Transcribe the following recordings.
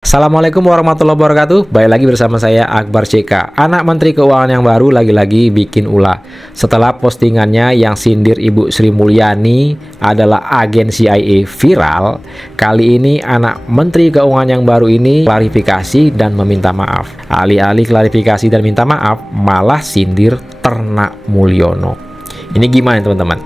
Assalamualaikum warahmatullahi wabarakatuh. Baik lagi bersama saya Akbar CK. Anak Menteri Keuangan yang baru lagi-lagi bikin ulah. Setelah postingannya yang sindir Ibu Sri Mulyani adalah agen CIA viral, kali ini anak Menteri Keuangan yang baru ini klarifikasi dan meminta maaf. Alih-alih klarifikasi dan minta maaf, malah sindir Ternak Mulyono. Ini gimana teman-teman?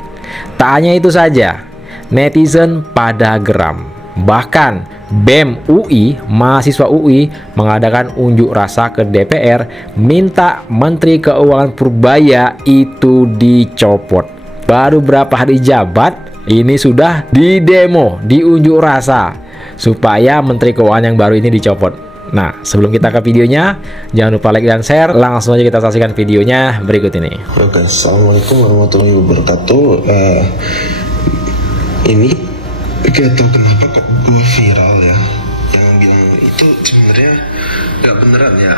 Tak hanya itu saja, netizen pada geram. Bahkan BEM UI, mahasiswa UI mengadakan unjuk rasa ke DPR minta Menteri Keuangan Purbaya itu dicopot. Baru berapa hari jabat, ini sudah didemo, diunjuk rasa supaya Menteri Keuangan yang baru ini dicopot. Nah, sebelum kita ke videonya, jangan lupa like dan share. Langsung aja kita saksikan videonya berikut ini. Oke, assalamualaikum warahmatullahi wabarakatuh. Ini gak tau kenapa kok gue viral ya, yang bilang itu sebenarnya gak beneran ya.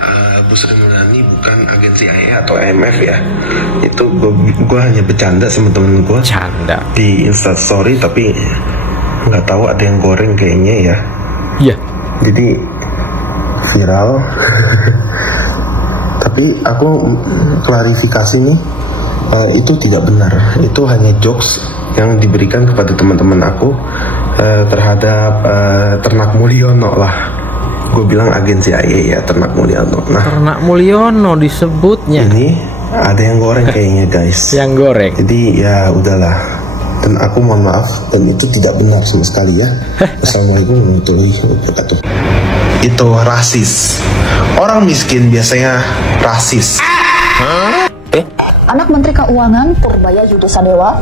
Bu Sri Mulyani bukan agen CIA atau IMF ya. Itu gue hanya bercanda sama temen gue di Instastory, tapi nggak tahu ada yang goreng kayaknya ya. Iya. Jadi viral. Tapi aku klarifikasi nih, itu tidak benar. Itu hanya jokes yang diberikan kepada teman-teman aku terhadap Ternak Mulyono lah. Gue bilang agen CIA ya, Ternak Mulyono. Nah, Ternak Mulyono disebutnya. Ini ada yang goreng kayaknya guys. Yang goreng. Jadi ya udahlah. Dan aku mohon maaf, dan itu tidak benar sama sekali ya. Assalamualaikum warahmatullahi wabarakatuh. Itu rasis. Orang miskin biasanya rasis. Anak Menteri Keuangan Purbaya Yudo Sadewa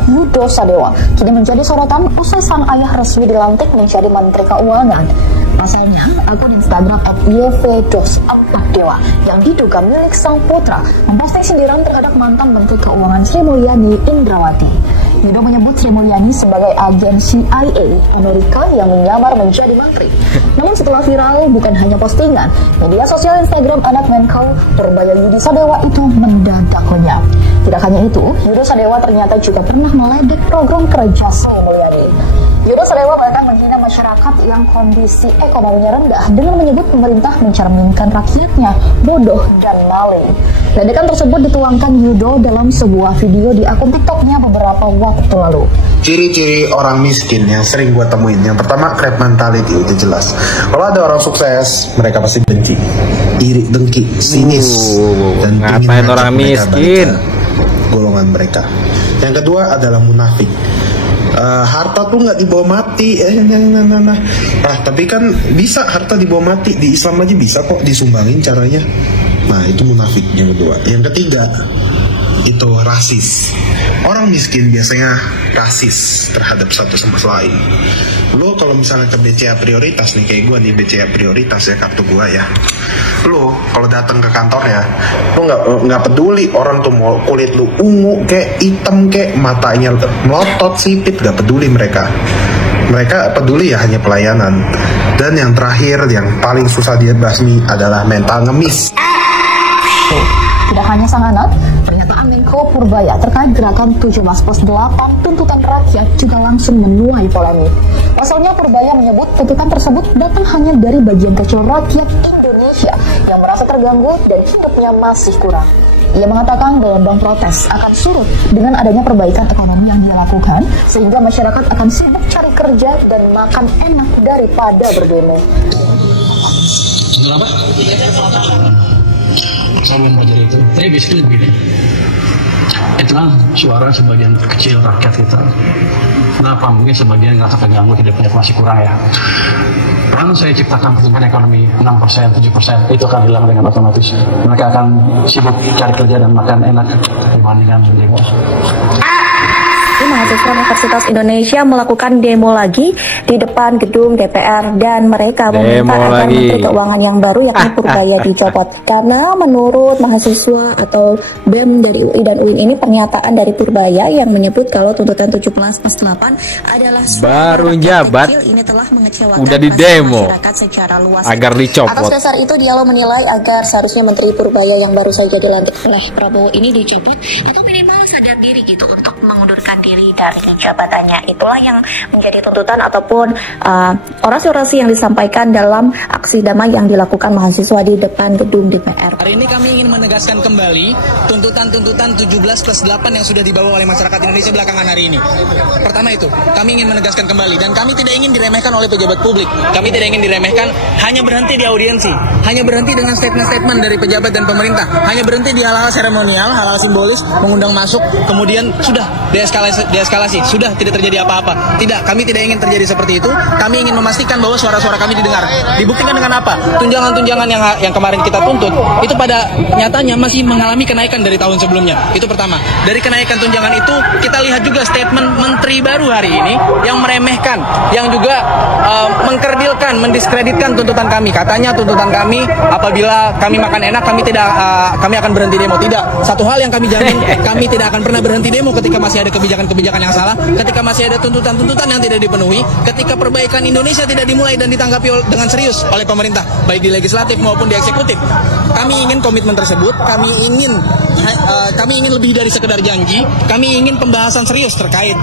kini menjadi sorotan usai sang ayah resmi dilantik menjadi Menteri Keuangan. Pasalnya, akun Instagram @yv.4dewa yang diduga milik sang putra memposting sindiran terhadap mantan Menteri Keuangan Sri Mulyani Indrawati. Yudo menyebut Sri Mulyani sebagai agen CIA Amerika yang menyamar menjadi menteri. Namun setelah viral, bukan hanya postingan, media sosial Instagram anak Menko Purbaya Yudo Sadewa itu mendadak lenyap. Tidak hanya itu, Yudo Sadewa ternyata juga pernah meledek program kerja Sri Mulyani. Yudo Sadewa bahkan menghina masyarakat yang kondisi ekonominya rendah dengan menyebut pemerintah mencerminkan rakyatnya bodoh dan maling. Ledekan tersebut dituangkan Yudo dalam sebuah video di akun TikToknya beberapa waktu lalu. Ciri-ciri orang miskin yang sering gue temuin, yang pertama crab mentality, udah jelas. Kalau ada orang sukses, mereka pasti benci, iri, dengki, sinis, dan ngapain orang miskin golongan mereka. Yang kedua adalah munafik. Harta tuh nggak dibawa mati. Nah, tapi kan bisa harta dibawa mati, di Islam aja bisa kok disumbangin caranya. Nah, itu munafik yang kedua. Yang ketiga itu rasis. Orang miskin biasanya rasis terhadap satu sama lain. Lo kalau misalnya ke BCA prioritas nih, kayak gue nih BCA prioritas ya, kartu gue ya. Lo kalau datang ke kantornya, lo nggak peduli orang tuh mau kulit lo ungu kayak hitam kayak matanya melotot sipit, nggak peduli mereka. Mereka peduli ya hanya pelayanan. Dan yang terakhir yang paling susah dia basmi adalah mental ngemis. Tidak hanya sang anak, pernyataan Menko Purbaya terkait gerakan 17+8 tuntutan rakyat juga langsung menuai polemik. Pasalnya Purbaya menyebut tuntutan tersebut datang hanya dari bagian kecil rakyat Indonesia yang merasa terganggu dan hidupnya masih kurang. Ia mengatakan gelombang protes akan surut dengan adanya perbaikan ekonomi yang dia lakukan, sehingga masyarakat akan sibuk cari kerja dan makan enak daripada berdemo. Saya belum belajar itu, tapi basically begini, itulah suara sebagian kecil rakyat kita. Kenapa? Mungkin sebagian ngerasa terganggu, hidupnya masih kurang ya. Kalau saya ciptakan pertumbuhan ekonomi 6%, 7%, itu akan hilang dengan otomatis. Mereka akan sibuk cari kerja dan makan enak dibandingkan berdemo. Mahasiswa Universitas Indonesia melakukan demo lagi di depan gedung DPR dan mereka meminta agar Menteri Keuangan yang baru yakni Purbaya dicopot karena menurut mahasiswa atau BEM dari UI dan UIN ini pernyataan dari Purbaya yang menyebut kalau tuntutan 17+8 adalah baru jabat ini telah mengecewakan udah di demo secara luas agar dicopot. Atas dasar itu Dialog menilai agar seharusnya Menteri Purbaya yang baru saja dilantik oleh Prabowo ini dicopot atau minimal sadar diri gitu untuk mengundurkan diri diri dari jabatannya. Itulah yang menjadi tuntutan ataupun orasi-orasi yang disampaikan dalam aksi damai yang dilakukan mahasiswa di depan gedung DPR. Hari ini kami ingin menegaskan kembali tuntutan-tuntutan 17+8 yang sudah dibawa oleh masyarakat Indonesia belakangan hari ini. Pertama itu, kami ingin menegaskan kembali, dan kami tidak ingin diremehkan oleh pejabat publik. Kami tidak ingin diremehkan hanya berhenti di audiensi, hanya berhenti dengan statement-statement dari pejabat dan pemerintah, hanya berhenti di hal-hal seremonial, hal-hal simbolis, mengundang masuk, kemudian sudah deeskalasi, sudah tidak terjadi apa-apa. Tidak, kami tidak ingin terjadi seperti itu. Kami ingin memastikan bahwa suara-suara kami didengar. Dibuktikan dengan apa? Tunjangan-tunjangan yang kemarin kita tuntut, itu pada nyatanya masih mengalami kenaikan dari tahun sebelumnya. Itu pertama. Dari kenaikan tunjangan itu, kita lihat juga statement menteri baru hari ini yang meremehkan, yang juga mengkerdilkan, mendiskreditkan tuntutan kami. Katanya tuntutan kami apabila kami makan enak, kami akan berhenti demo. Tidak. Satu hal yang kami jamin, kami tidak akan pernah berhenti demo ketika masih ada kebijakan-kebijakan yang salah, ketika masih ada tuntutan-tuntutan yang tidak dipenuhi, ketika perbaikan Indonesia tidak dimulai dan ditanggapi dengan serius oleh pemerintah, baik di legislatif maupun di eksekutif. Kami ingin komitmen tersebut, kami ingin lebih dari sekedar janji, kami ingin pembahasan serius terkait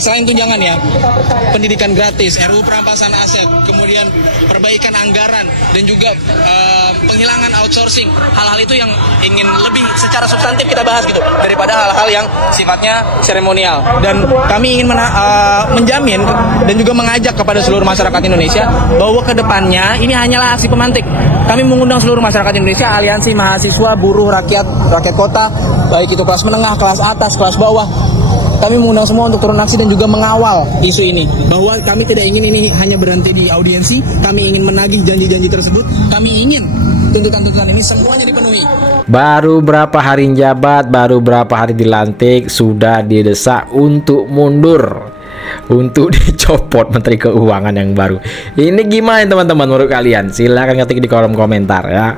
selain tunjangan ya, pendidikan gratis, RUU perampasan aset, kemudian perbaikan anggaran, dan juga penghilangan outsourcing. Hal-hal itu yang ingin lebih secara substantif kita bahas gitu, daripada hal-hal yang sifatnya seremonial. Dan kami ingin menjamin dan juga mengajak kepada seluruh masyarakat Indonesia bahwa kedepannya ini hanyalah aksi pemantik. Kami mengundang seluruh masyarakat Indonesia, aliansi mahasiswa, buruh, rakyat kota, baik itu kelas menengah, kelas atas, kelas bawah. Kami mengundang semua untuk turun aksi dan juga mengawal isu ini. Bahwa kami tidak ingin ini hanya berhenti di audiensi, kami ingin menagih janji-janji tersebut, kami ingin tuntutan-tuntutan ini semuanya dipenuhi. Baru berapa hari jabat, baru berapa hari dilantik, sudah didesak untuk mundur, untuk dicopot Menteri Keuangan yang baru. Ini gimana teman-teman menurut kalian? Silahkan ketik di kolom komentar ya.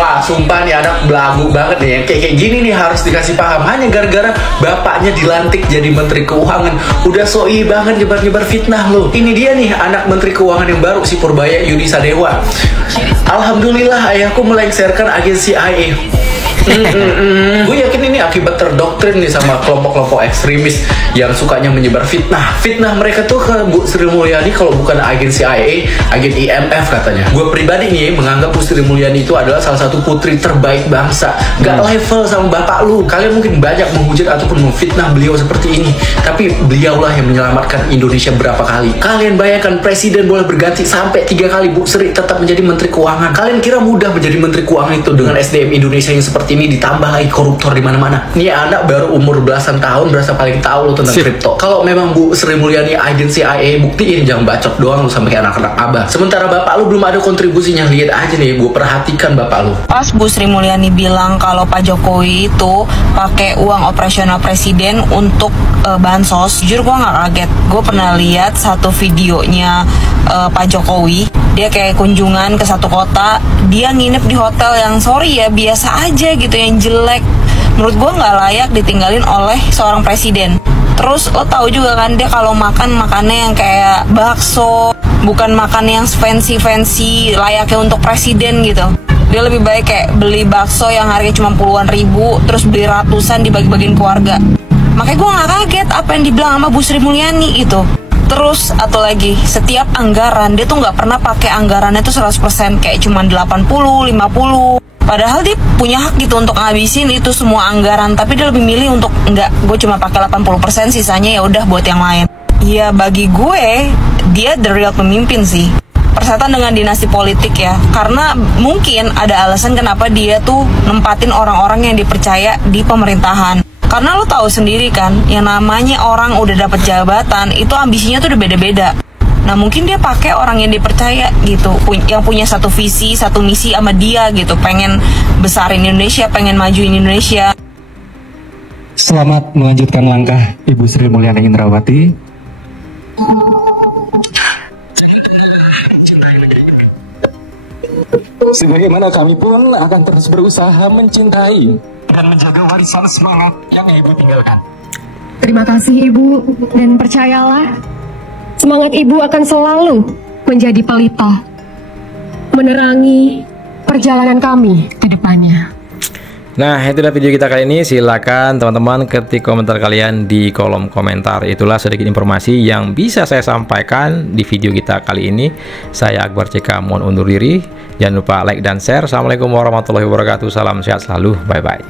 Pak, sumpah nih anak belagu banget nih. Yang kayak gini nih harus dikasih paham. Hanya gara-gara bapaknya dilantik jadi Menteri Keuangan, udah soi banget nyebar-nyebar fitnah loh. Ini dia nih anak Menteri Keuangan yang baru, si Purbaya Yudi Sadewa. Alhamdulillah ayahku melengsarkan agensi CIA. Gue yakin ini akibat terdoktrin nih sama kelompok-kelompok ekstremis yang sukanya menyebar fitnah. Fitnah mereka tuh ke Bu Sri Mulyani kalau bukan agen CIA, agen IMF katanya. Gue pribadi nih menganggap Bu Sri Mulyani itu adalah salah satu putri terbaik bangsa. Gak level sama bapak lu. Kalian mungkin banyak menghujat ataupun memfitnah beliau seperti ini, tapi beliaulah yang menyelamatkan Indonesia berapa kali. Kalian bayangkan presiden boleh berganti sampai 3 kali, Bu Sri tetap menjadi Menteri Keuangan. Kalian kira mudah menjadi Menteri Keuangan itu dengan SDM Indonesia yang seperti ini, ditambah lagi koruptor di mana-mana. Ini anak baru umur belasan tahun berasa paling tahu lo tentang kripto. Kalau memang Bu Sri Mulyani agen CIA, buktiin, jangan bacot doang lo sampai kayak anak-anak abah. Sementara bapak lu belum ada kontribusinya. Lihat aja nih, gue perhatikan bapak lu. Pas Bu Sri Mulyani bilang kalau Pak Jokowi itu pakai uang operasional presiden untuk bansos, jujur gue nggak kaget. Gue pernah lihat satu videonya Pak Jokowi, dia kayak kunjungan ke satu kota, dia nginep di hotel yang sorry ya biasa aja gitu, yang jelek. Menurut gue nggak layak ditinggalin oleh seorang presiden. Terus lo tahu juga kan, dia kalau makannya yang kayak bakso, bukan makan yang fancy layaknya untuk presiden gitu. Dia lebih baik kayak beli bakso yang harganya cuma puluhan ribu, terus beli ratusan dibagi-bagiin keluarga. Makanya gue nggak kaget apa yang dibilang sama Bu Sri Mulyani gitu. Terus atau lagi, setiap anggaran dia tuh nggak pernah pakai anggarannya tuh 100%, kayak cuma 80, 50. Padahal dia punya hak gitu untuk ngabisin itu semua anggaran, tapi dia lebih milih untuk enggak, gue cuma pakai 80%, sisanya ya udah buat yang lain. Ya bagi gue, dia the real pemimpin sih. Persetan dengan dinasti politik ya, karena mungkin ada alasan kenapa dia tuh nempatin orang-orang yang dipercaya di pemerintahan. Karena lo tahu sendiri kan, yang namanya orang udah dapet jabatan, itu ambisinya tuh udah beda-beda. Nah mungkin dia pakai orang yang dipercaya gitu, yang punya satu visi, satu misi sama dia gitu, pengen besarin Indonesia, pengen majuin Indonesia. Selamat melanjutkan langkah Ibu Sri Mulyani Indrawati. Sebagaimana kami pun akan terus berusaha mencintai dan menjaga warisan semangat yang Ibu tinggalkan. Terima kasih Ibu, dan percayalah, semangat Ibu akan selalu menjadi pelita, menerangi perjalanan kami ke depannya. Nah, itulah video kita kali ini. Silakan teman-teman ketik komentar kalian di kolom komentar. Itulah sedikit informasi yang bisa saya sampaikan di video kita kali ini. Saya Akbar CK mohon undur diri. Jangan lupa like dan share. Assalamualaikum warahmatullahi wabarakatuh. Salam sehat selalu. Bye-bye.